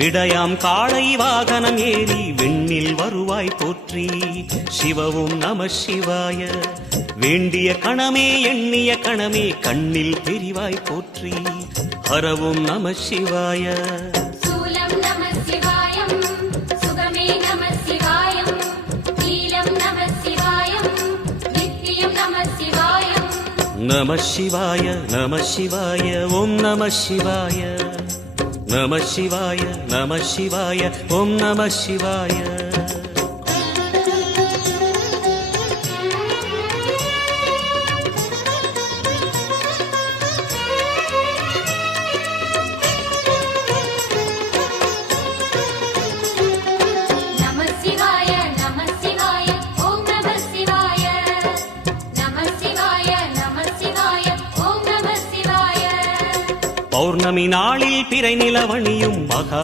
விடயாம் காளை வாகனம் ஏறி விண்ணில் வருவாய் போற்றி. சிவவும் நம சிவாய. வேண்டிய கணமே எண்ணிய கணமே கண்ணில் தெரிவாய் போற்றி. ஹரவும் நம சிவாய. சூலம் நம சிவாயம், சுகமே நம சிவாயம், நீலம் நம சிவாயம், நித்தியம் நம சிவாயம். நம சிவாய நம சிவாய ஓம் நம சிவாய. நம சிவாய நம சிவாய ஓம் நம சிவாய. நம சிவாய நம சிவாய ஓம் நம சிவாய. நம சிவாய நம சிவாய ஓம் நம சிவாய. பௌர்ணமி நாளில் பிறை நிலவணியும் மகா